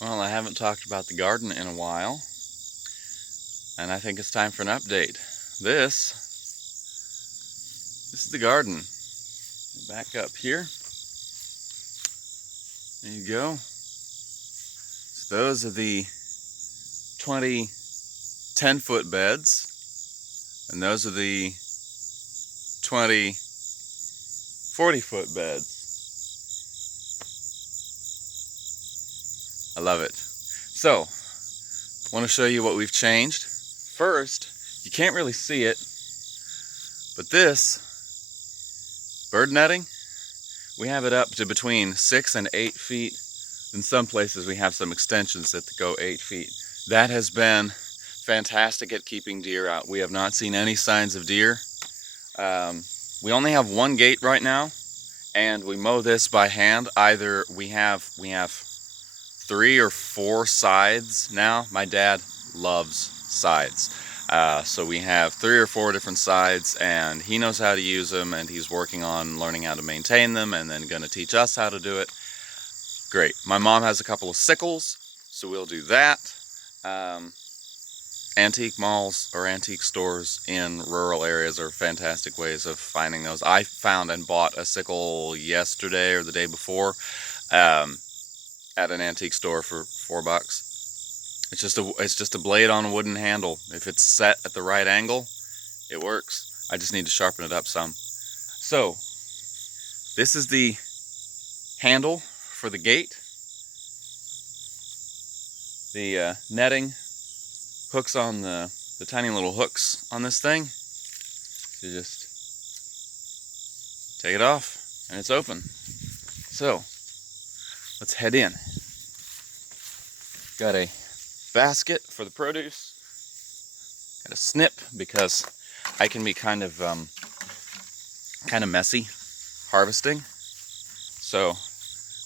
Well, I haven't talked about the garden in a while, and I think it's time for an update. This is the garden. Back up here. There you go. So those are the 20 10-foot beds, and those are the 20 40-foot beds. I love it. So, I want to show you what we've changed. First, you can't really see it, but this bird netting, we have it up to between 6 and 8 feet. In some places we have some extensions that go 8 feet. That has been fantastic at keeping deer out. We have not seen any signs of deer. We only have one gate right now, and we mow this by hand. Either we have 3 or 4 sides now. My dad loves sides. So we have 3 or 4 different sides, and he knows how to use them, and he's working on learning how to maintain them, and then going to teach us how to do it. Great. My mom has a couple of sickles, so we'll do that. Antique malls or antique stores in rural areas are fantastic ways of finding those. I found and bought a sickle yesterday or the day before at an antique store for $4. It's just a blade on a wooden handle. If it's set at the right angle, it works. I just need to sharpen it up some. So this is the handle for the gate. The netting hooks on the tiny little hooks on this thing. You just take it off and it's open. So let's head in. Got a basket for the produce. Got a snip because I can be kind of messy harvesting. So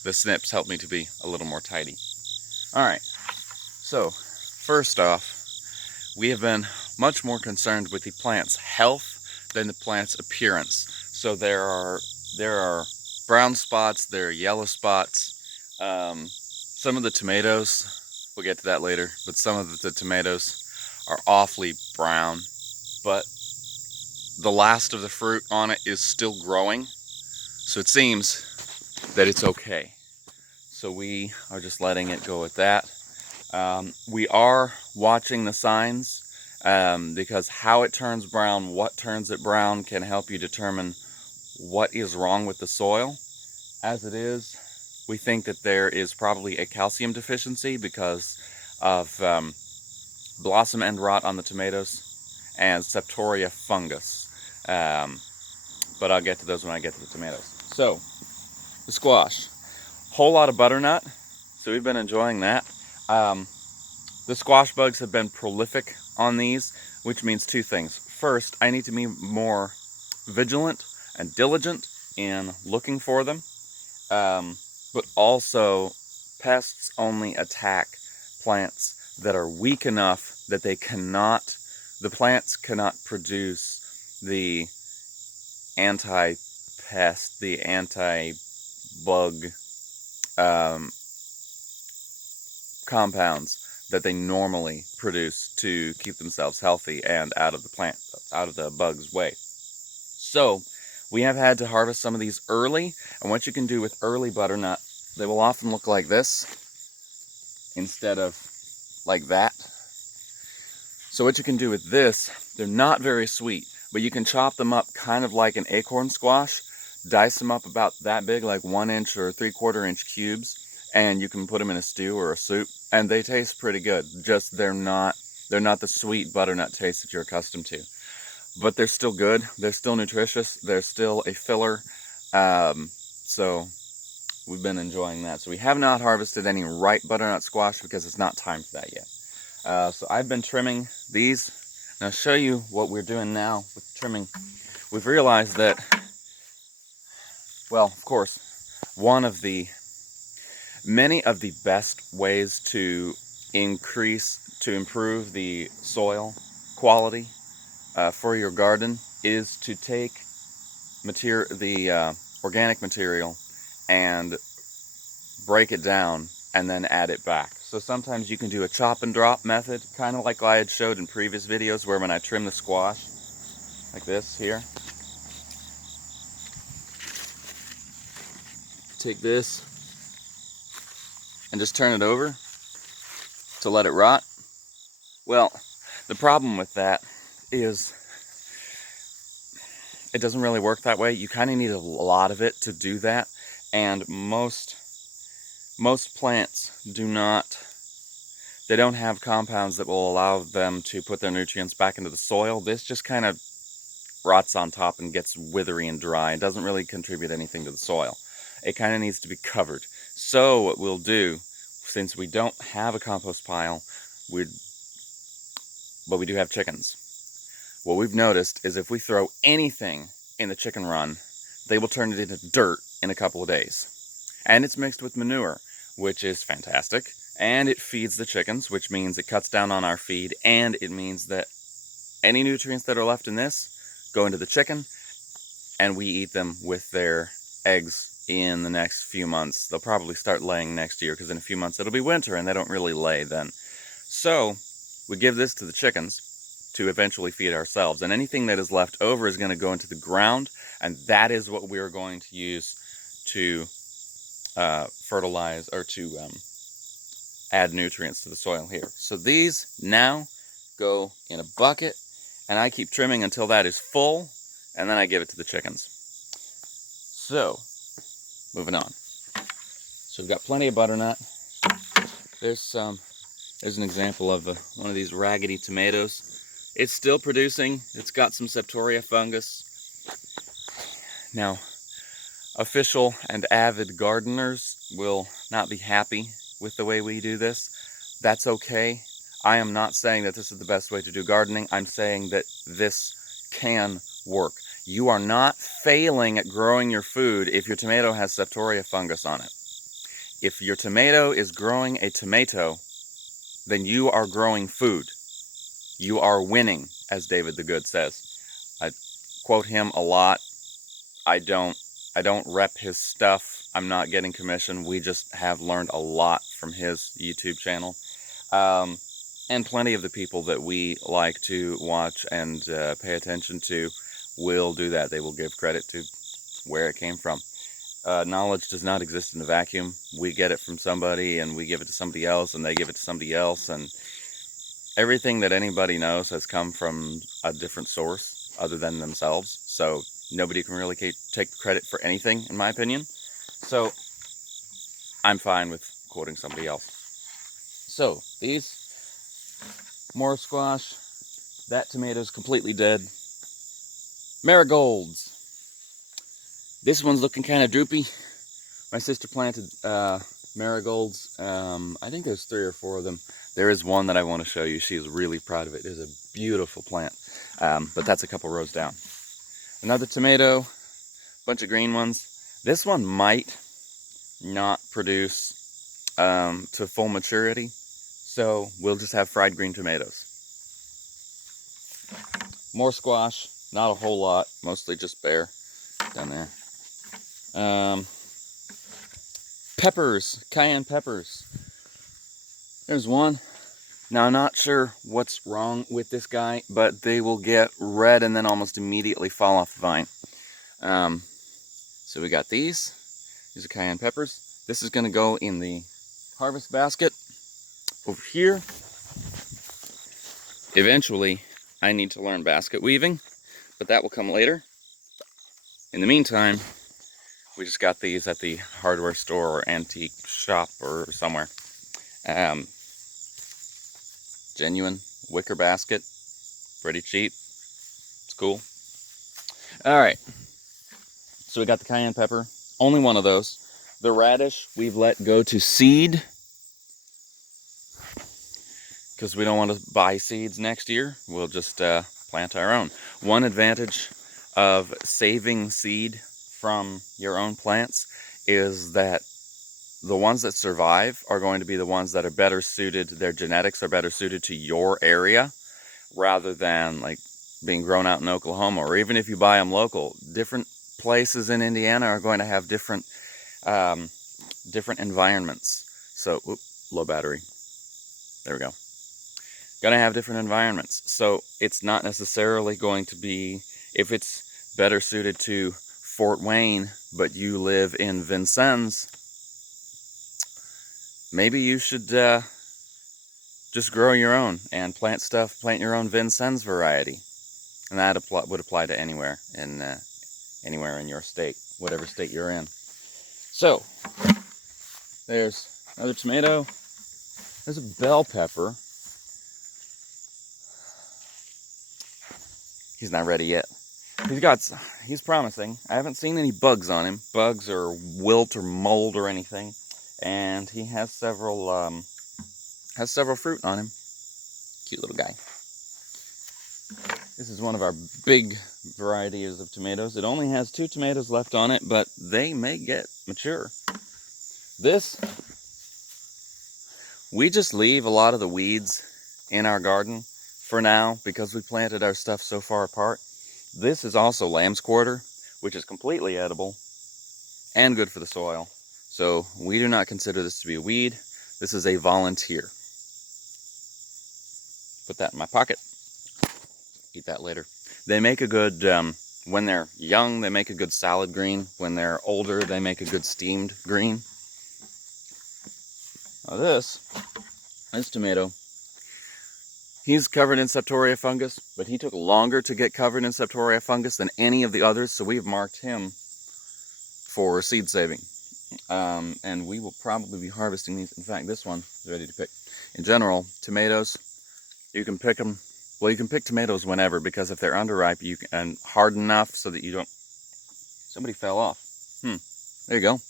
the snips help me to be a little more tidy. All right. So first off, we have been much more concerned with the plant's health than the plant's appearance. So there are brown spots, there are yellow spots. Some of the tomatoes, we'll get to that later, but some of the tomatoes are awfully brown. But the last of the fruit on it is still growing, so it seems that it's okay. So we are just letting it go with that. We are watching the signs because how it turns brown, what turns it brown can help you determine what is wrong with the soil. As it is, we think that there is probably a calcium deficiency because of blossom end rot on the tomatoes and Septoria fungus. But I'll get to those when I get to the tomatoes. So, the squash. Whole lot of butternut, so we've been enjoying that. The squash bugs have been prolific on these, which means two things. First, I need to be more vigilant and diligent in looking for them. But also, pests only attack plants that are weak enough that the plants cannot produce the anti-pest, the anti-bug compounds that they normally produce to keep themselves healthy and out of the bug's way. So we have had to harvest some of these early, and what you can do with early butternut, they will often look like this instead of like that. So what you can do with this, they're not very sweet, but you can chop them up kind of like an acorn squash, dice them up about that big, like 1-inch or 3/4 inch cubes, and you can put them in a stew or a soup, and they taste pretty good. Just they're not the sweet butternut taste that you're accustomed to. But they're still good, they're still nutritious, they're still a filler, so we've been enjoying that. So we have not harvested any ripe butternut squash because it's not time for that yet. So I've been trimming these, and I'll show you what we're doing now with trimming. We've realized that, well, of course, many of the best ways to improve the soil quality for your garden is to take the organic material and break it down and then add it back. So sometimes you can do a chop and drop method, kind of like I had showed in previous videos, where when I trim the squash, like this here, take this and just turn it over to let it rot. Well, the problem with that is it doesn't really work that way. You kind of need a lot of it to do that, and most plants they don't have compounds that will allow them to put their nutrients back into the soil. This just kind of rots on top and gets withery and dry. It doesn't really contribute anything to the soil. It kind of needs to be covered. So what we'll do, since we don't have a compost pile, but we do have chickens, what we've noticed is if we throw anything in the chicken run, they will turn it into dirt in a couple of days. And it's mixed with manure, which is fantastic. And it feeds the chickens, which means it cuts down on our feed, and it means that any nutrients that are left in this go into the chicken, and we eat them with their eggs in the next few months. They'll probably start laying next year, because in a few months it'll be winter and they don't really lay then. So we give this to the chickens to eventually feed ourselves, and anything that is left over is going to go into the ground, and that is what we are going to use to fertilize, or to add nutrients to the soil here. So these now go in a bucket, and I keep trimming until that is full, and then I give it to the chickens. So moving on. So we've got plenty of butternut. There's an example of one of these raggedy tomatoes. It's still producing. It's got some septoria fungus. Now, official and avid gardeners will not be happy with the way we do this. That's okay. I am not saying that this is the best way to do gardening. I'm saying that this can work. You are not failing at growing your food if your tomato has septoria fungus on it. If your tomato is growing a tomato, then you are growing food. You are winning, as David the Good says. I quote him a lot. I don't rep his stuff. I'm not getting commission. We just have learned a lot from his YouTube channel. And plenty of the people that we like to watch and pay attention to will do that. They will give credit to where it came from. Knowledge does not exist in a vacuum. We get it from somebody, and we give it to somebody else, and they give it to somebody else, and everything that anybody knows has come from a different source other than themselves. So nobody can really take credit for anything, in my opinion. So I'm fine with quoting somebody else. So these, more squash. That tomato's completely dead. Marigolds. This one's looking kind of droopy. My sister planted marigolds. I think there's 3 or 4 of them. There is one that I want to show you. She is really proud of it. It is a beautiful plant. But that's a couple rows down. Another tomato. Bunch of green ones. This one might not produce to full maturity. So we'll just have fried green tomatoes. More squash. Not a whole lot. Mostly just bare down there. Peppers, cayenne peppers. There's one. Now I'm not sure what's wrong with this guy, but they will get red and then almost immediately fall off the vine. So we got these. These are cayenne peppers. This is going to go in the harvest basket over here. Eventually, I need to learn basket weaving, but that will come later. In the meantime, we just got these at the hardware store or antique shop or somewhere. Genuine wicker basket. Pretty cheap. It's cool. Alright. So we got the cayenne pepper. Only one of those. The radish we've let go to seed, because we don't want to buy seeds next year. We'll just plant our own. One advantage of saving seed from your own plants is that the ones that survive are going to be the ones that are better suited, their genetics are better suited to your area, rather than like being grown out in Oklahoma. Or even if you buy them local, different places in Indiana are going to have different different environments. So, low battery. There we go. Gonna have different environments. So it's not necessarily going to be, if it's better suited to Fort Wayne, but you live in Vincennes, maybe you should just grow your own and plant your own Vincennes variety. And that would apply to anywhere in your state, whatever state you're in. So, there's another tomato. There's a bell pepper. He's not ready yet. He's promising. I haven't seen any bugs on him. Bugs or wilt or mold or anything. And he has several fruit on him. Cute little guy. This is one of our big varieties of tomatoes. It only has 2 tomatoes left on it, but they may get mature. We just leave a lot of the weeds in our garden for now because we planted our stuff so far apart. This is also lamb's quarter, which is completely edible and good for the soil. So we do not consider this to be a weed. This is a volunteer. Put that in my pocket. Eat that later. They make a good, when they're young, they make a good salad green. When they're older, they make a good steamed green. Now this tomato, he's covered in Septoria fungus, but he took longer to get covered in Septoria fungus than any of the others, so we've marked him for seed saving. And we will probably be harvesting these. In fact, this one is ready to pick. In general, tomatoes, you can pick them. Well, you can pick tomatoes whenever, because if they're underripe, and hard enough so that you don't... Somebody fell off. There you go.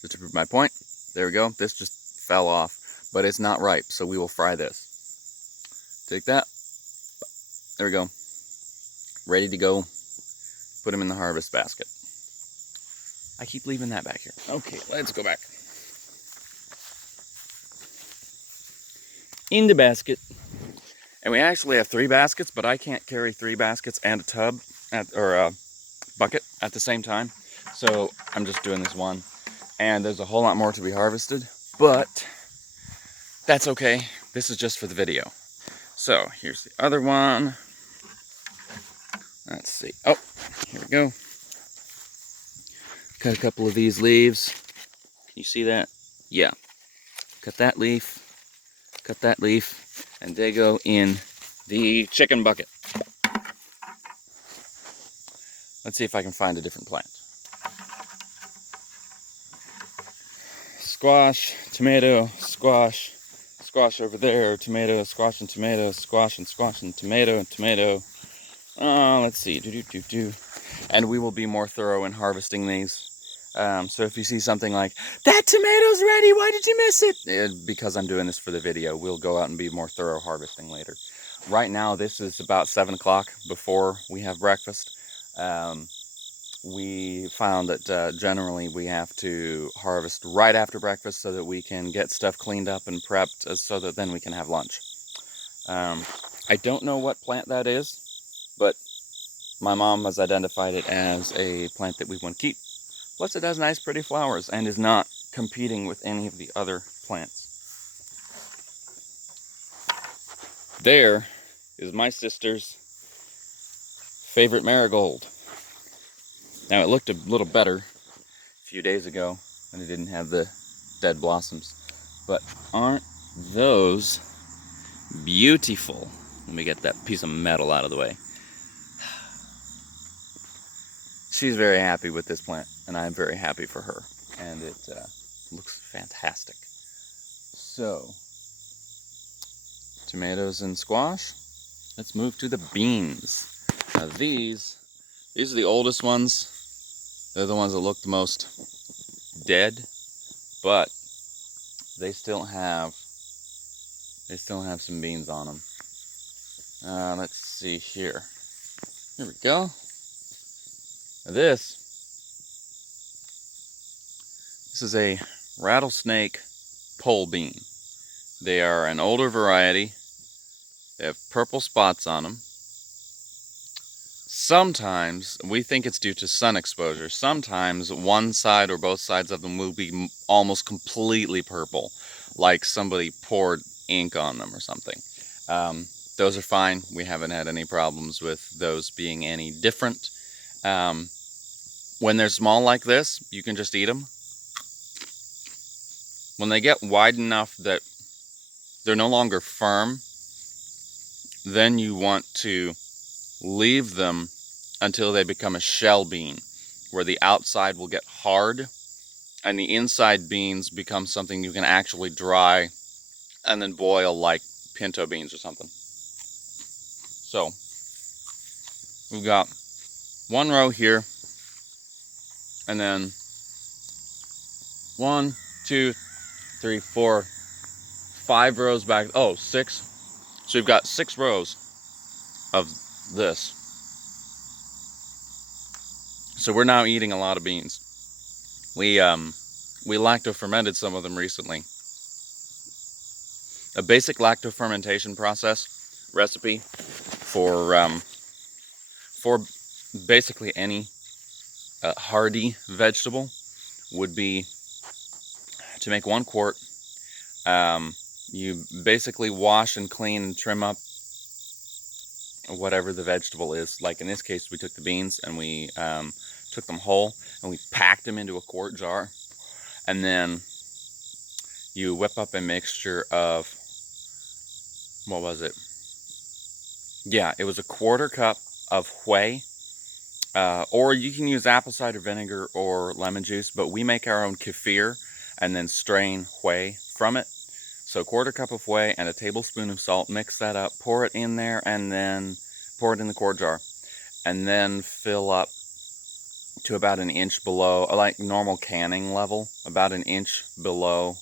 Just to prove my point. There we go. This just fell off, but it's not ripe, so we will fry this. Take that. There we go. Ready to go. Put them in the harvest basket. I keep leaving that back here. Okay, let's go back. In the basket. And we actually have 3 baskets, but I can't carry 3 baskets and a tub or a bucket at the same time. So I'm just doing this one. And there's a whole lot more to be harvested, but that's okay. This is just for the video. So here's the other one. Let's see. Oh, here we go. Cut a couple of these leaves. Can you see that? Yeah. Cut that leaf. Cut that leaf. And they go in the chicken bucket. Let's see if I can find a different plant. Squash, tomato, squash, squash over there, tomato, squash and tomato, squash and tomato and tomato. Let's see, and we will be more thorough in harvesting these. So if you see something like, that tomato's ready, why did you miss it? Because I'm doing this for the video, we'll go out and be more thorough harvesting later. Right now, this is about 7 o'clock before we have breakfast. We found that generally we have to harvest right after breakfast so that we can get stuff cleaned up and prepped so that then we can have lunch. I don't know what plant that is, but my mom has identified it as a plant that we want to keep. Plus it has nice pretty flowers and is not competing with any of the other plants. There is my sister's favorite marigold. Now it looked a little better a few days ago when it didn't have the dead blossoms. But aren't those beautiful? Let me get that piece of metal out of the way. She's very happy with this plant, and I'm very happy for her. And it looks fantastic. So, tomatoes and squash. Let's move to the beans. Now these are the oldest ones. They're the ones that look the most dead, but they still have some beans on them. Let's see here. Here we go. Now this is a rattlesnake pole bean. They are an older variety. They have purple spots on them. Sometimes, we think it's due to sun exposure. Sometimes one side or both sides of them will be almost completely purple, like somebody poured ink on them or something. Those are fine. We haven't had any problems with those being any different. When they're small like this, you can just eat them. When they get wide enough that they're no longer firm, then you want to leave them until they become a shell bean, where the outside will get hard and the inside beans become something you can actually dry and then boil like pinto beans or something. So we've got one row here, and then 1, 2, 3, 4, 5 rows back. Oh, 6. So we've got 6 rows of this. So we're now eating a lot of beans. We lacto-fermented some of them recently. A basic lacto-fermentation process recipe for basically any hardy vegetable would be to make 1 quart. You basically wash and clean and trim up whatever the vegetable is. Like in this case, we took the beans and we took them whole and we packed them into a quart jar, and then you whip up a mixture of, what was it? Yeah, it was a 1/4 cup of whey, or you can use apple cider vinegar or lemon juice, but we make our own kefir and then strain whey from it. So 1/4 cup of whey and a tablespoon of salt. Mix that up, pour it in there, and then pour it in the quart jar, and then fill up to about 1 inch below, like normal canning level, about 1 inch below.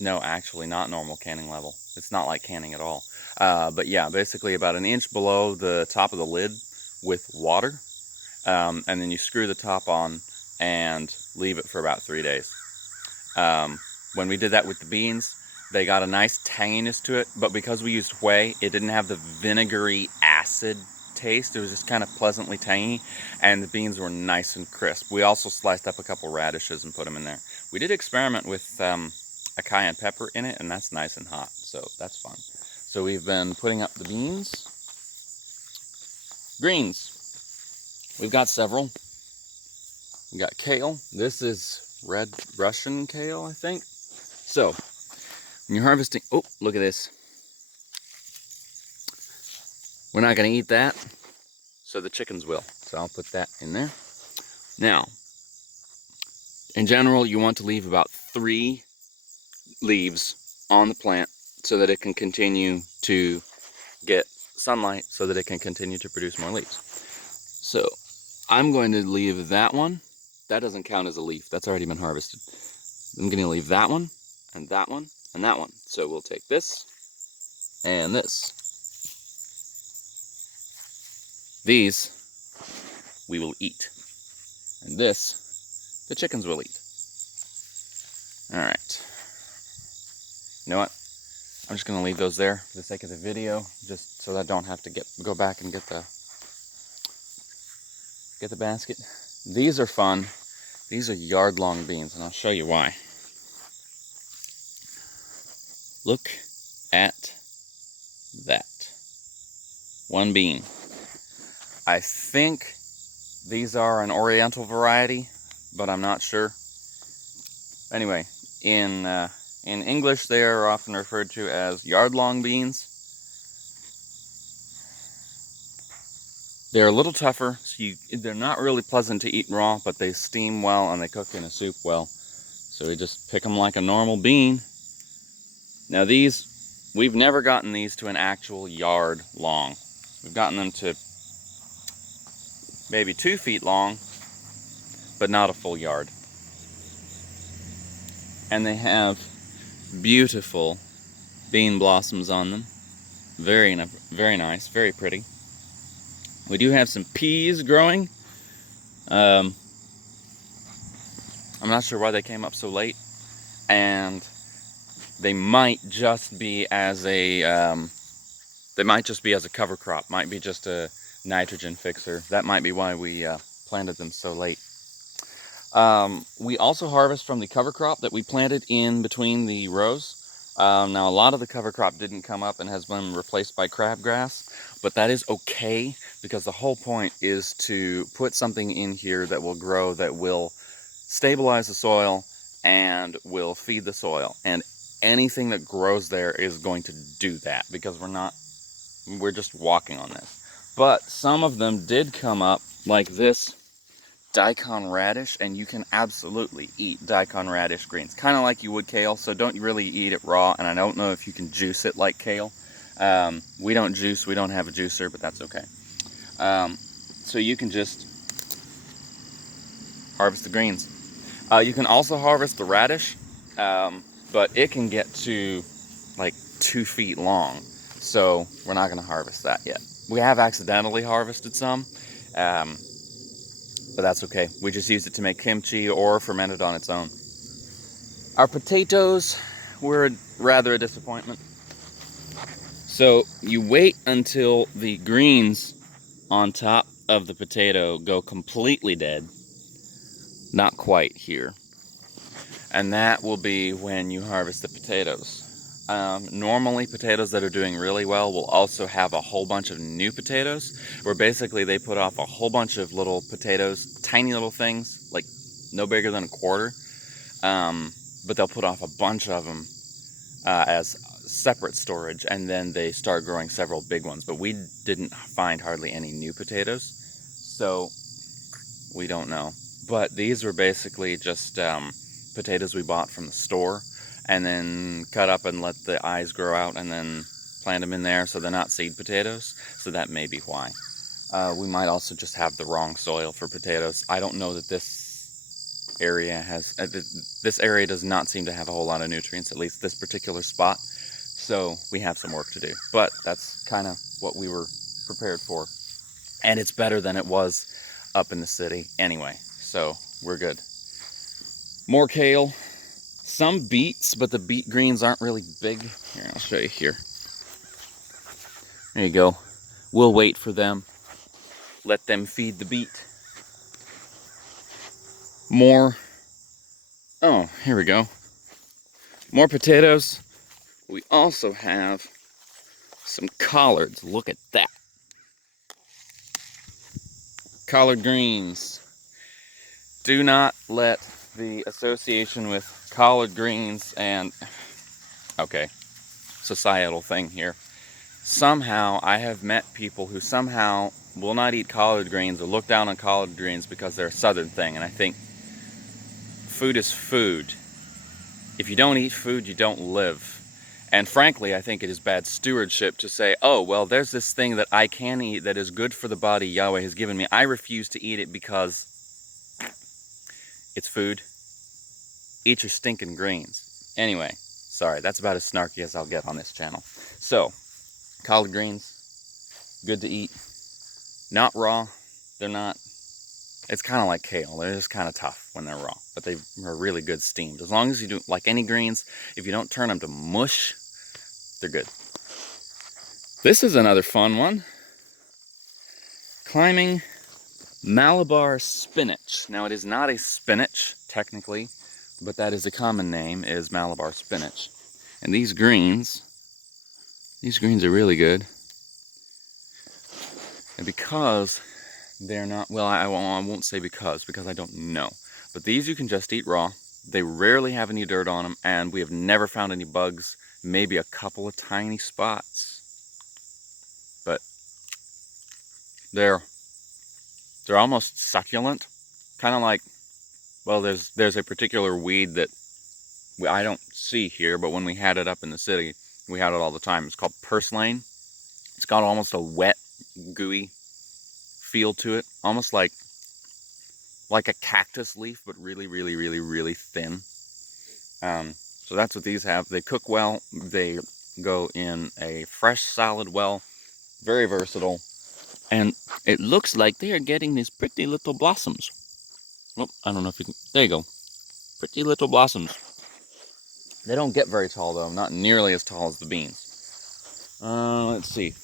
No, actually not normal canning level. It's not like canning at all. But yeah, basically about 1 inch below the top of the lid with water. And then you screw the top on and leave it for about 3 days. When we did that with the beans, they got a nice tanginess to it, but because we used whey, it didn't have the vinegary acid taste. It was just kind of pleasantly tangy, and the beans were nice and crisp. We also sliced up a couple radishes and put them in there. We did experiment with a cayenne pepper in it, and that's nice and hot, so that's fun. So we've been putting up the beans. Greens. We've got several. We got kale. This is red Russian kale, I think. So when you're harvesting, oh, look at this. We're not going to eat that, so the chickens will. So I'll put that in there. Now, in general, you want to leave about 3 leaves on the plant so that it can continue to get sunlight, so that it can continue to produce more leaves. So I'm going to leave that one. That doesn't count as a leaf. That's already been harvested. I'm going to leave that one, and that one, and that one. So we'll take this and this. These we will eat, and this the chickens will eat. All right. You know what? I'm just going to leave those there for the sake of the video, just so that I don't have to go back and get the basket. These are fun. These are yard-long beans, and I'll show you why. Look at that. 1 bean. I think these are an oriental variety, but I'm not sure. Anyway, in English, they are often referred to as yard-long beans. They're a little tougher, so they're not really pleasant to eat raw, but they steam well and they cook in a soup well. So we just pick them like a normal bean. Now these, we've never gotten these to an actual yard long. We've gotten them to maybe 2 feet long, but not a full yard. And they have beautiful bean blossoms on them. Very nice, very pretty. We do have some peas growing. I'm not sure why they came up so late, and they might just be as a cover crop. Might be just a nitrogen fixer. That might be why we planted them so late. We also harvest from the cover crop that we planted in between the rows. Now, a lot of the cover crop didn't come up and has been replaced by crabgrass, but that is okay because the whole point is to put something in here that will grow, that will stabilize the soil and will feed the soil. And anything that grows there is going to do that because we're just walking on this. But some of them did come up, like this daikon radish, and you can absolutely eat daikon radish greens, kind of like you would kale, so don't really eat it raw, and I don't know if you can juice it like kale. We don't juice, we don't have a juicer, but that's okay. So you can just harvest the greens. You can also harvest the radish, but it can get to like 2 feet long, so we're not going to harvest that yet. We have accidentally harvested some, but that's okay. We just used it to make kimchi or ferment it on its own. Our potatoes were rather a disappointment. So you wait until the greens on top of the potato go completely dead. Not quite here. And that will be when you harvest the potatoes. Normally, potatoes that are doing really well will also have a whole bunch of new potatoes, where basically they put off a whole bunch of little potatoes, tiny little things, like no bigger than a quarter, but they'll put off a bunch of them as separate storage, and then they start growing several big ones. But we didn't find hardly any new potatoes, so we don't know. But these were basically just potatoes we bought from the store and then cut up and let the eyes grow out and then plant them in there, so they're not seed potatoes, so that may be why. We might also just have the wrong soil for potatoes. I don't know that this area has, this area does not seem to have a whole lot of nutrients, at least this particular spot, so we have some work to do. But that's kind of what we were prepared for, and it's better than it was up in the city anyway, so we're good. More kale, some beets, but the beet greens aren't really big. Here, I'll show you here. There you go. We'll wait for them. Let them feed the beet. More, oh, here we go. More potatoes. We also have some collards. Look at that. Collard greens. Do not let the association with collard greens and, okay, societal thing here. Somehow I have met people who somehow will not eat collard greens or look down on collard greens because they're a southern thing, and I think food is food. If you don't eat food, you don't live. And frankly, I think it is bad stewardship to say, oh, well, there's this thing that I can eat that is good for the body Yahweh has given me. I refuse to eat it because it's food. Eat your stinking greens. Anyway, sorry, that's about as snarky as I'll get on this channel. So, collard greens, good to eat. Not raw. They're not, it's kind of like kale. They're just kind of tough when they're raw, but they are really good steamed. As long as you do, like any greens, if you don't turn them to mush, they're good. This is another fun one. Climbing Malabar spinach. Now, it is not a spinach, technically, but that is a common name, is Malabar spinach. And these greens are really good. And because they're not, well, I won't say because I don't know. But these you can just eat raw. They rarely have any dirt on them, and we have never found any bugs, maybe a couple of tiny spots. But they're almost succulent, kind of like, well, there's a particular weed that I don't see here, but when we had it up in the city, we had it all the time. It's called purslane. It's got almost a wet, gooey feel to it, almost like a cactus leaf, but really, really, really, really thin. So that's what these have. They cook well. They go in a fresh salad well. Very versatile. And it looks like they are getting these pretty little blossoms. Oh, I don't know if you can, there you go. Pretty little blossoms. They don't get very tall though, not nearly as tall as the beans. Let's see.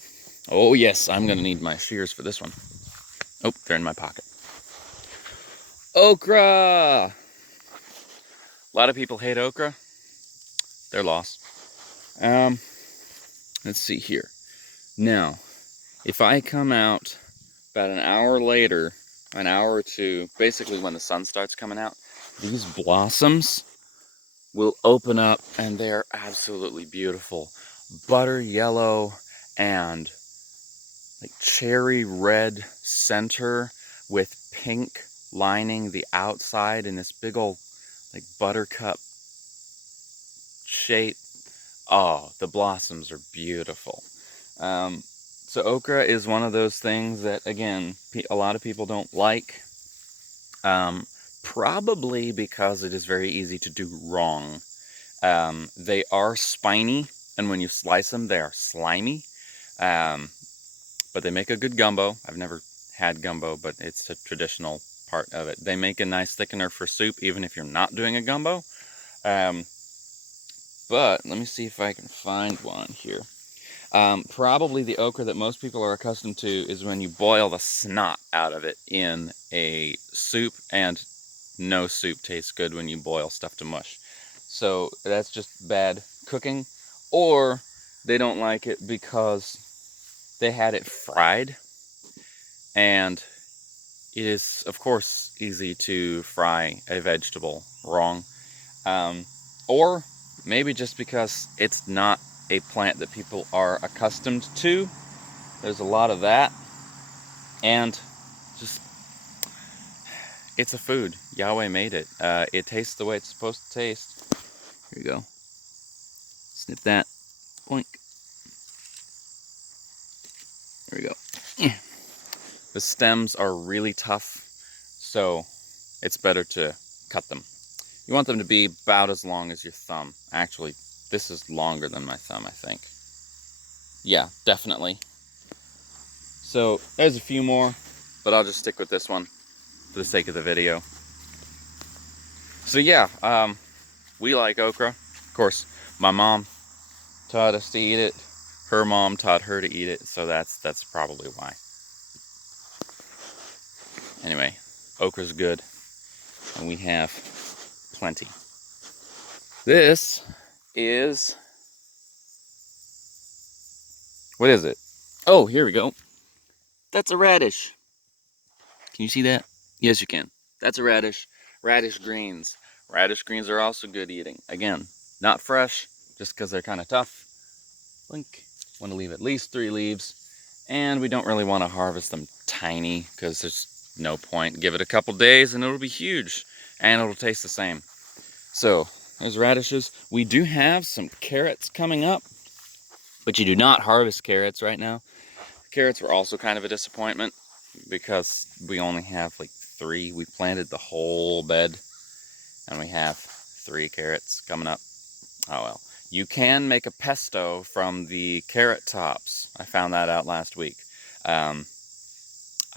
Oh yes, I'm gonna need my shears for this one. Oh, they're in my pocket. Okra! A lot of people hate okra. They're lost. Let's see here. Now, if I come out about an hour later, an hour or two, basically when the sun starts coming out, these blossoms will open up and they're absolutely beautiful. Butter yellow and like cherry red center with pink lining the outside in this big old like buttercup shape. Oh, the blossoms are beautiful. So okra is one of those things that, again, a lot of people don't like. Probably because it is very easy to do wrong. They are spiny, and when you slice them, they are slimy. But they make a good gumbo. I've never had gumbo, but it's a traditional part of it. They make a nice thickener for soup, even if you're not doing a gumbo. But let me see if I can find one here. Probably the okra that most people are accustomed to is when you boil the snot out of it in a soup, and no soup tastes good when you boil stuff to mush. So that's just bad cooking, or they don't like it because they had it fried, and it is, of course, easy to fry a vegetable wrong. Or maybe just because it's not a plant that people are accustomed to. There's a lot of that. And just, it's a food. Yahweh made it. It tastes the way it's supposed to taste. Here you go. Snip that. Boink. There we go. The stems are really tough, so it's better to cut them. You want them to be about as long as your thumb. Actually, this is longer than my thumb, I think. Yeah, definitely. So there's a few more, but I'll just stick with this one for the sake of the video. So yeah, we like okra. Of course, my mom taught us to eat it. Her mom taught her to eat it, so that's probably why. Anyway, okra's good, and we have plenty. This is, what is it? Oh, here we go. That's a radish. Can you see that? Yes, you can. That's a radish. Radish greens. Radish greens are also good eating. Again, not fresh, just because they're kind of tough. Blink. Want to leave at least 3 leaves. And we don't really want to harvest them tiny, because there's no point. Give it a couple days and it'll be huge. And it'll taste the same. So, there's radishes. We do have some carrots coming up, but you do not harvest carrots right now. Carrots were also kind of a disappointment, because we only have like 3. We planted the whole bed, and we have 3 carrots coming up. Oh well. You can make a pesto from the carrot tops. I found that out last week. I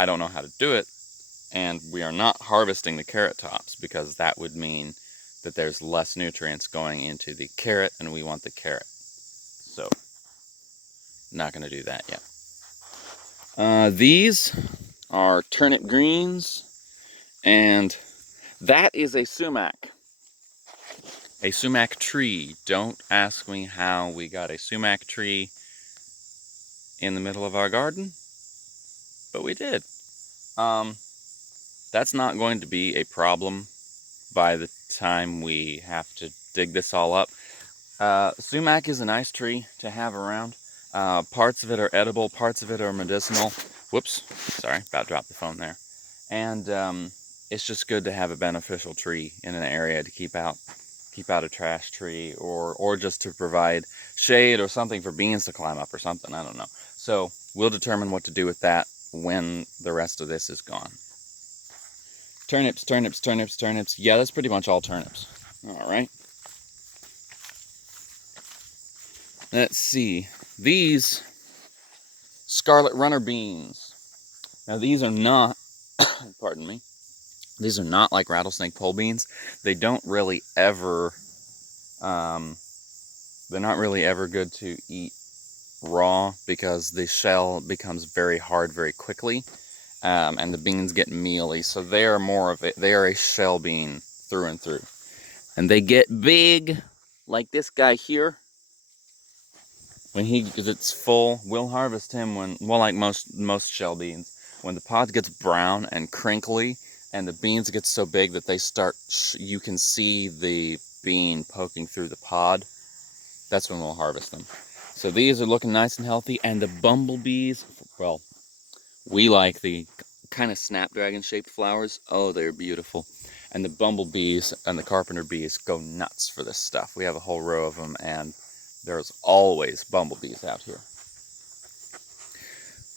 don't know how to do it, and we are not harvesting the carrot tops, because that would mean that there's less nutrients going into the carrot, and we want the carrot. So, not going to do that yet. These are turnip greens, and that is a sumac. A sumac tree. Don't ask me how we got a sumac tree in the middle of our garden, but we did. That's not going to be a problem by the time we have to dig this all up. Sumac is a nice tree to have around. Parts of it are edible, parts of it are medicinal. Whoops, sorry, about to drop the phone there. And it's just good to have a beneficial tree in an area to keep out a trash tree, or just to provide shade or something for beans to climb up or something. I don't know. So we'll determine what to do with that when the rest of this is gone. Turnips, turnips, turnips, turnips. Yeah, that's pretty much all turnips. All right. Let's see. These scarlet runner beans. Now these are not, pardon me, these are not like rattlesnake pole beans. They don't really ever, they're not really ever good to eat raw, because the shell becomes very hard very quickly, and the beans get mealy. So they are more of they are a shell bean through and through. And they get big, like this guy here. when it's full, we'll harvest him when, well, like most shell beans, when the pod gets brown and crinkly and the beans get so big that they start, you can see the bean poking through the pod. That's when we'll harvest them. So these are looking nice and healthy, and the bumblebees, well, we like the kind of snapdragon shaped flowers. Oh, they're beautiful. And the bumblebees and the carpenter bees go nuts for this stuff. We have a whole row of them, and there's always bumblebees out here.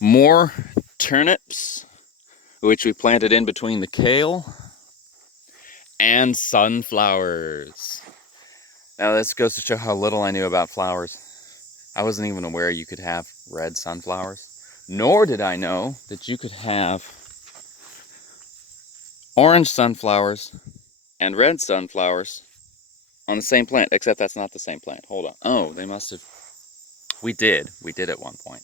More turnips, which we planted in between the kale, and sunflowers. Now this goes to show how little I knew about flowers. I wasn't even aware you could have red sunflowers, nor did I know that you could have orange sunflowers and red sunflowers on the same plant, except that's not the same plant. Hold on. Oh, they must have... We did at one point.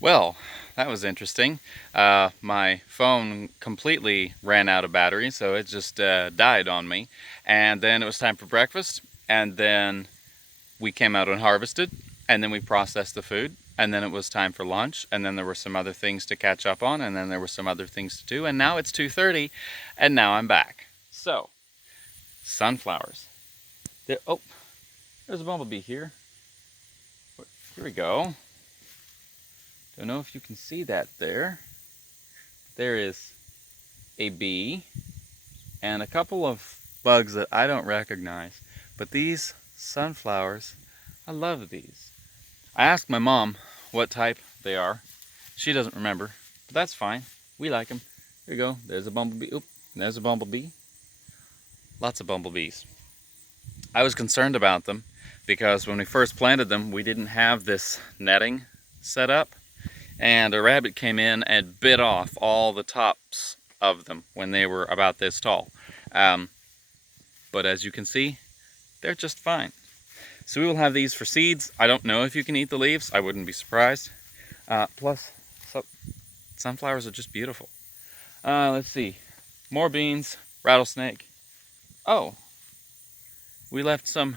Well, that was interesting. My phone completely ran out of battery, so it just died on me. And then it was time for breakfast, and then we came out and harvested, and then we processed the food, and then it was time for lunch, and then there were some other things to catch up on, and then there were some other things to do, and now it's 2:30, and now I'm back. So, sunflowers. Oh, there's a bumblebee here. Here we go. Don't know if you can see that there. There is a bee and a couple of bugs that I don't recognize. But these sunflowers, I love these. I asked my mom what type they are. She doesn't remember, but that's fine. We like them. Here you go. There's a bumblebee. Oop, there's a bumblebee. Lots of bumblebees. I was concerned about them because when we first planted them, we didn't have this netting set up. And a rabbit came in and bit off all the tops of them when they were about this tall. But as you can see, they're just fine. So we will have these for seeds. I don't know if you can eat the leaves. I wouldn't be surprised. Plus, sunflowers are just beautiful. Let's see. More beans, rattlesnake. Oh, we left some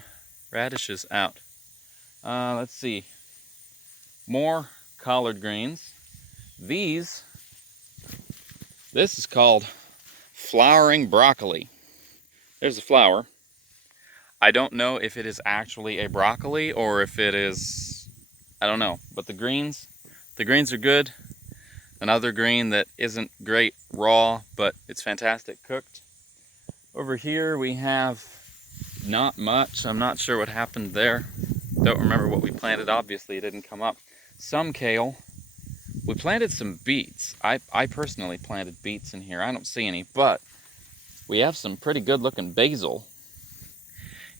radishes out. Let's see. More collard greens. This is called flowering broccoli. There's a flower. I don't know if it is actually a broccoli or if it is, I don't know, but the greens are good. Another green that isn't great raw, but it's fantastic cooked. Over here we have not much. I'm not sure what happened there. Don't remember what we planted. Obviously it didn't come up. Some kale. We planted some beets. I personally planted beets in here. I don't see any, but we have some pretty good looking basil.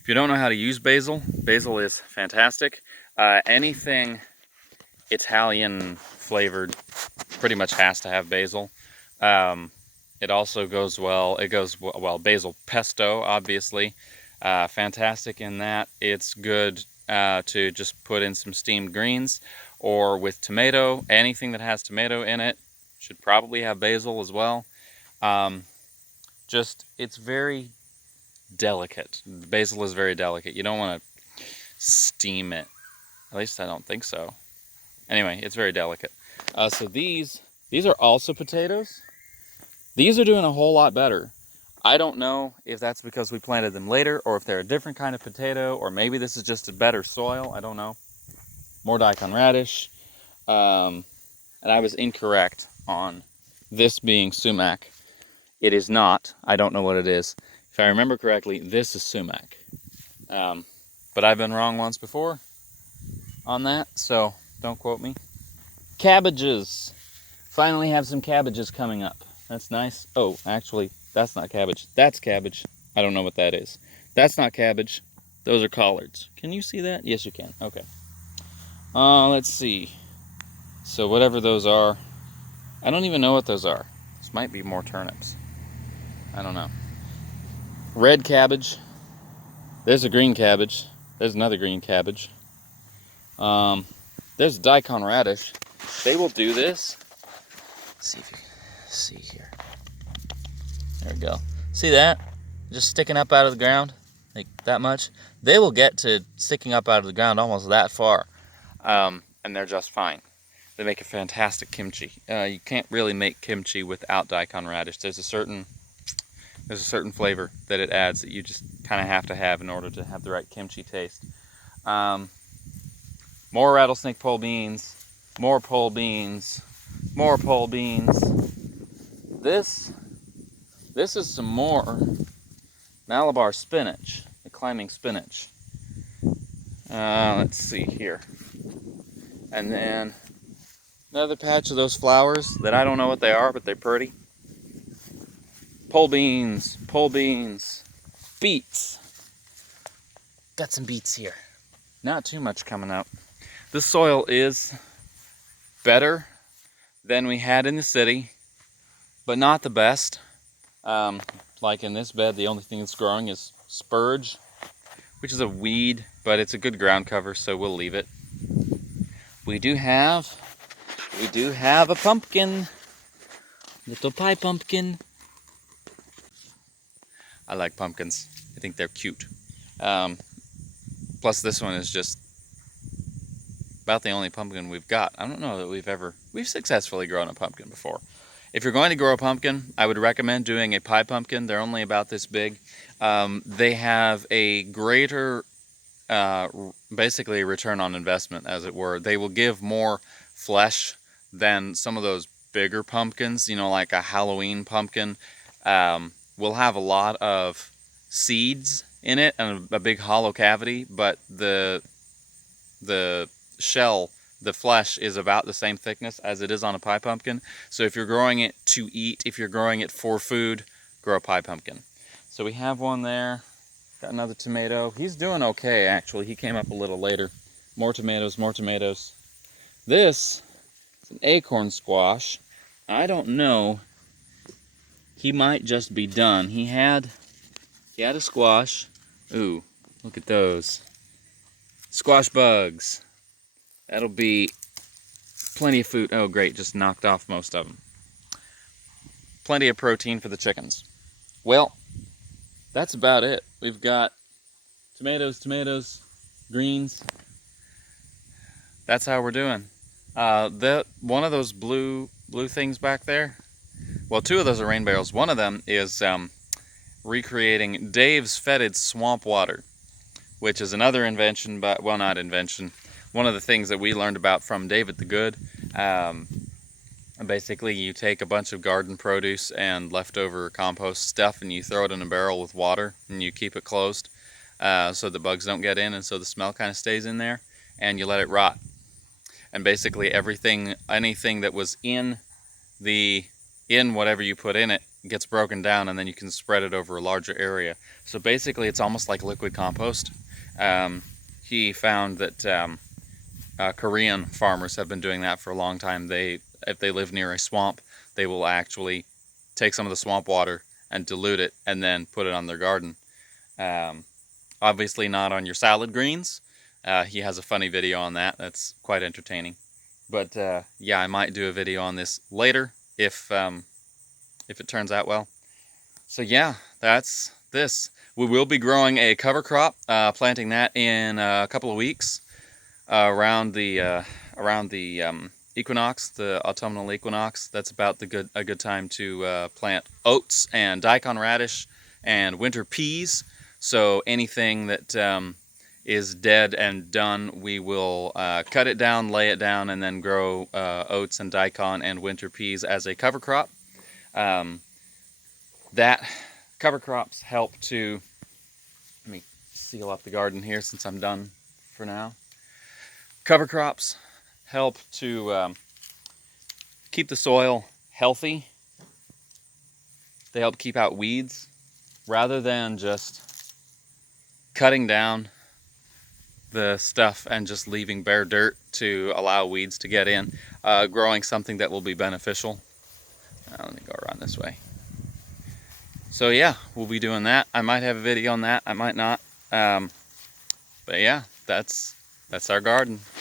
If you don't know how to use basil, basil is fantastic. Anything Italian flavored pretty much has to have basil. It also goes well, basil pesto, obviously. Fantastic in that. It's good to just put in some steamed greens, or with tomato. Anything that has tomato in it should probably have basil as well. It's very delicate. Basil is very delicate. You don't want to steam it. At least I don't think so. Anyway, it's very delicate. So these are also potatoes. These are doing a whole lot better. I don't know if that's because we planted them later, or if they're a different kind of potato, or maybe this is just a better soil. I don't know. More daikon radish. And I was incorrect on this being sumac. It is not. I don't know what it is. If I remember correctly, this is sumac. But I've been wrong once before on that, so don't quote me. Cabbages. Finally have some cabbages coming up. That's nice. Oh, actually, that's not cabbage. That's cabbage. I don't know what that is. That's not cabbage. Those are collards. Can you see that? Yes, you can. Okay. Let's see. So whatever those are, I don't even know what those are. This might be more turnips. I don't know. Red cabbage. There's a green cabbage. There's another green cabbage. There's daikon radish. They will do this. Let's see if you can see here. There we go. See that? Just sticking up out of the ground. like that much, they will get to sticking up out of the ground almost that far, and they're just fine. They make a fantastic kimchi. You can't really make kimchi without daikon radish. There's a certain flavor that it adds that you just kind of have to have in order to have the right kimchi taste. More rattlesnake pole beans, more pole beans, more pole beans. This is some more Malabar spinach, the climbing spinach. Let's see here. And then another patch of those flowers that I don't know what they are, but they're pretty. Pole beans, beets. Got some beets here. Not too much coming up. This soil is better than we had in the city, but not the best. Like in this bed, the only thing that's growing is spurge, which is a weed, but it's a good ground cover, so we'll leave it. We do have a pumpkin, little pie pumpkin. I like pumpkins. I think they're cute. Plus this one is just about the only pumpkin we've got. I don't know that we've successfully grown a pumpkin before. If you're going to grow a pumpkin, I would recommend doing a pie pumpkin. They're only about this big. They have a greater, basically return on investment, as it were. They will give more flesh than some of those bigger pumpkins, you know, like a Halloween pumpkin. Will have a lot of seeds in it and a big hollow cavity, but the shell, the flesh, is about the same thickness as it is on a pie pumpkin. So if you're growing it to eat, if you're growing it for food, grow a pie pumpkin. So we have one there. Got another tomato. He's doing okay, actually. He came up a little later. More tomatoes, more tomatoes. This is an acorn squash. I don't know. He might just be done. He had a squash. Ooh, look at those. Squash bugs. That'll be plenty of food. Oh, great, just knocked off most of them. Plenty of protein for the chickens. Well, that's about it. We've got tomatoes, greens. That's how we're doing. One of those blue things back there, well, two of those are rain barrels. One of them is recreating Dave's fetid swamp water, which is another invention, but, well, not invention. One of the things that we learned about from David the Good. Basically, you take a bunch of garden produce and leftover compost stuff and you throw it in a barrel with water and you keep it closed so the bugs don't get in and so the smell kind of stays in there, and you let it rot. And basically anything that was in whatever you put in it gets broken down, and then you can spread it over a larger area. So basically it's almost like liquid compost. He found that Korean farmers have been doing that for a long time. If they live near a swamp, they will actually take some of the swamp water and dilute it and then put it on their garden. Obviously not on your salad greens. He has a funny video on that. That's quite entertaining. But yeah, I might do a video on this later if it turns out well. So yeah, that's this. We will be growing a cover crop, planting that in a couple of weeks around the equinox, the autumnal equinox. That's about a good time to plant oats and daikon radish and winter peas. So anything that is dead and done, we will cut it down, lay it down, and then grow oats and daikon and winter peas as a cover crop. That cover crops help to, let me seal up the garden here since I'm done for now. Cover crops help to keep the soil healthy. They help keep out weeds rather than just cutting down the stuff and just leaving bare dirt to allow weeds to get in. Growing something that will be beneficial. Let me go around this way. So yeah, we'll be doing that. I might have a video on that, I might not. But yeah, that's our garden.